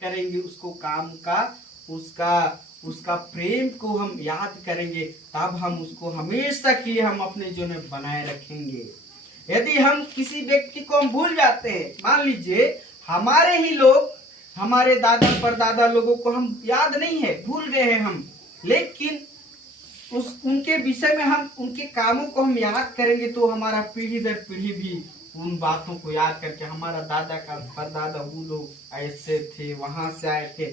करेंगे उसको काम का उसका उसका प्रेम को हम याद करेंगे, तब हम उसको हमेशा के लिए हम अपने जीवन में बनाए रखेंगे। यदि हम किसी व्यक्ति को हम भूल जाते हैं, मान लीजिए हमारे ही लोग, हमारे दादा परदादा लोगों को हम याद नहीं है, भूल गए हैं हम, लेकिन उनके विषय में हम उनके कामों को हम याद करेंगे तो हमारा पीढ़ी दर पीढ़ी भी उन बातों को याद करके हमारा दादा का परदादा वो लोग ऐसे थे, वहां से आए थे,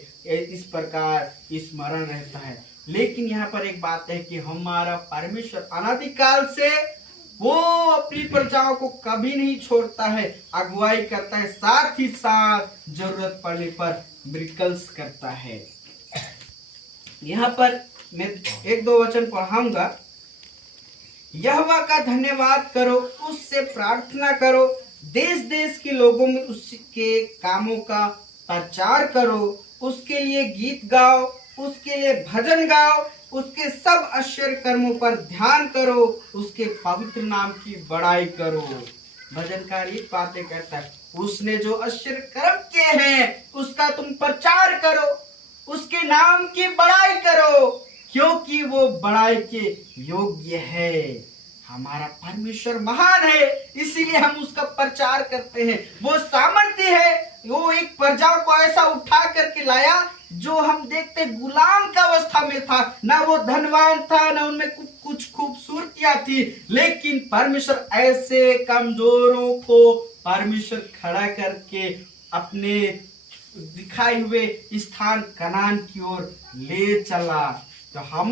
इस प्रकार स्मरण रहता है। लेकिन यहाँ पर एक बात है कि हमारा परमेश्वर अनादिकाल से वो अपनी प्रजाओं को कभी नहीं छोड़ता है, अगुवाई करता है, साथ ही साथ जरूरत पड़ने पर मिरेकल्स करता है। यहाँ पर मैं एक दो वचन पढ़ाऊंगा। यहोवा का धन्यवाद करो, उससे प्रार्थना करो, देश देश के लोगों में उसके कामों का प्रचार करो, उसके लिए गीत गाओ, उसके लिए भजन गाओ, उसके सब आश्चर्य कर्मों पर ध्यान करो, उसके पवित्र नाम की बड़ाई करो। भजनकार ये बातें कहता है, उसने जो आश्चर्य कर्म किए हैं उसका तुम प्रचार करो, उसके नाम की बड़ाई करो, क्योंकि वो बड़ाई के योग्य है। हमारा परमेश्वर महान है, इसीलिए हम उसका प्रचार करते हैं। वो सामर्थ्य है, वो एक प्रजाओं को ऐसा उठा करके लाया जो हम देखते गुलाम का अवस्था में था, ना वो धनवान था, ना उनमें कुछ खूबसूरतियां थी, लेकिन परमेश्वर ऐसे कमजोरों को परमेश्वर खड़ा करके अपने दिखाए हुए स्थान कनान की ओर ले चला। तो हम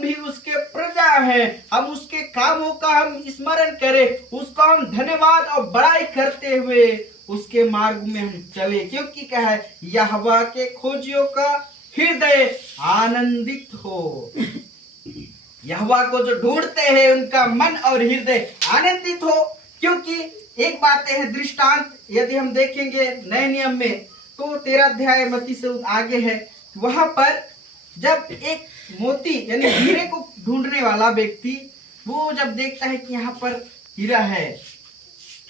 भी उसके प्रजा हैं, हम उसके कामों का हम स्मरण करें, उसको हम धन्यवाद और बड़ाई करते हुए उसके मार्ग में हम चले, क्योंकि क्या है, यहोवा के खोजियों का हृदय आनंदित हो। यहोवा को जो ढूंढते हैं उनका मन और हृदय आनंदित हो। क्योंकि एक बात है, दृष्टांत यदि हम देखेंगे नए नियम में तो 13 अध्याय मत्ती से आगे है, वहां पर जब एक मोती यानी हीरे को ढूंढने वाला व्यक्ति वो जब देखता है कि यहाँ पर हीरा है,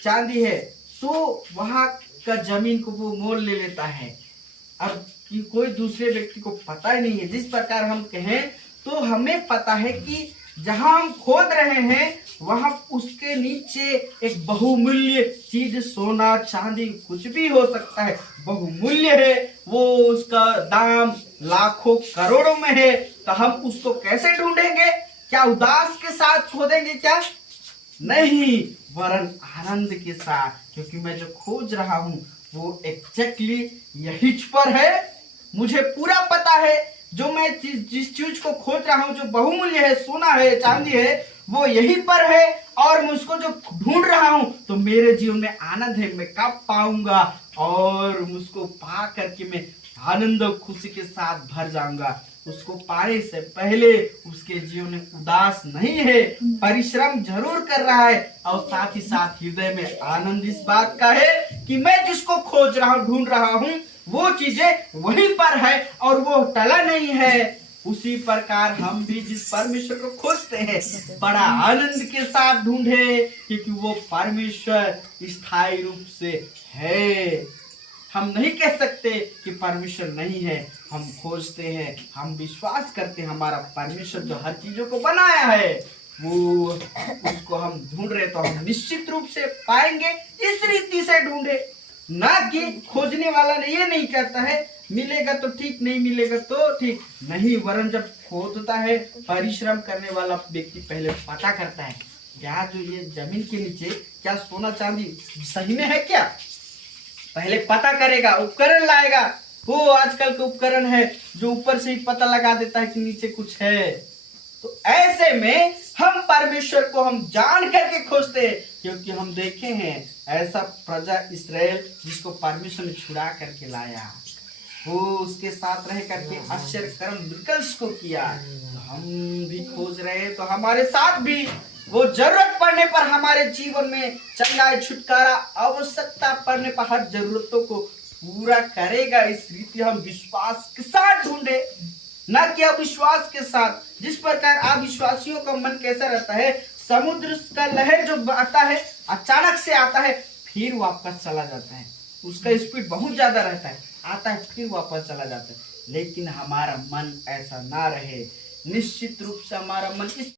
चांदी है, तो वहां का जमीन को वो मोल ले लेता है। अब कि कोई दूसरे व्यक्ति को पता ही नहीं है। जिस प्रकार हम कहें तो हमें पता है कि जहां हम खोद रहे हैं वहां उसके नीचे एक बहुमूल्य चीज, सोना चांदी कुछ भी हो सकता है, बहुमूल्य है, वो उसका दाम लाखों करोड़ों में है। तो हम उसको कैसे ढूंढेंगे? क्या उदास के साथ खोदेंगे? क्या नहीं, वरन आनंद के साथ, क्योंकि मैं जो खोज रहा हूं वो एग्जैक्टली यही पर है। मुझे पूरा पता है जो मैं जिस चीज को खोज रहा हूं, जो बहुमूल्य है, सोना है, चांदी है, वो यहीं पर है, और मैं उसको जो ढूंढ रहा हूं तो मेरे जीवन में आनंद है। मैं कब पाऊंगा और उसको पा करके मैं आनंद और खुशी के साथ भर जाऊंगा। उसको पाने से पहले उसके जीवन में उदास नहीं है, परिश्रम जरूर कर रहा है, और साथ ही साथ हृदय में आनंद इस बात का है कि मैं जिसको खोज रहा हूं, ढूंढ रहा हूं, वो चीजें वहीं पर है और वो टला नहीं है। उसी प्रकार हम भी जिस परमेश्वर को खोजते हैं बड़ा आनंद के साथ ढूंढे, क्योंकि वो परमेश्वर स्थायी रूप से है। हम नहीं कह सकते कि परमेश्वर नहीं है, हम खोजते हैं, हम विश्वास करते हैं हमारा परमेश्वर जो हर चीजों को बनाया है वो उसको हम ढूंढ रहे, तो हम निश्चित रूप से पाएंगे। इस रीति से ढूंढे, ना कि खोजने वाला ने ये नहीं कहता है मिलेगा तो ठीक, नहीं मिलेगा तो ठीक नहीं, वरन जब खोदता है परिश्रम करने वाला व्यक्ति पहले पता करता है क्या जो ये जमीन के नीचे क्या सोना चांदी सही में है क्या, पहले पता करेगा, उपकरण लाएगा। वो आजकल के उपकरण है जो ऊपर से ही पता लगा देता है कि नीचे कुछ है। तो ऐसे में हम परमेश्वर को हम जान करके खोजते हैं, क्योंकि हम देखे हैं ऐसा प्रजा इस्राएल जिसको परमेश्वर ने छुड़ा करके लाया, वो उसके साथ रह करके आश्चर्य कर्म मिरेकल्स को किया। तो हम भी खोज रहे हैं, तो हमारे साथ भी वो जरूरत पड़ने पर हमारे जीवन में चंगाई, छुटकारा, आवश्यकता पड़ने पर हर जरूरतों को पूरा करेगा। इस रीति हम विश्वास के साथ ढूंढे, न कि अविश्वास के साथ। जिस प्रकार अविश्वासियों का मन कैसा रहता है, समुद्र का लहर जो आता है अचानक से आता है फिर वापस चला जाता है, उसका स्पीड बहुत ज्यादा रहता है, आता है फिर वापस चला जाता है। लेकिन हमारा मन ऐसा ना रहे, निश्चित रूप से हमारा मन इस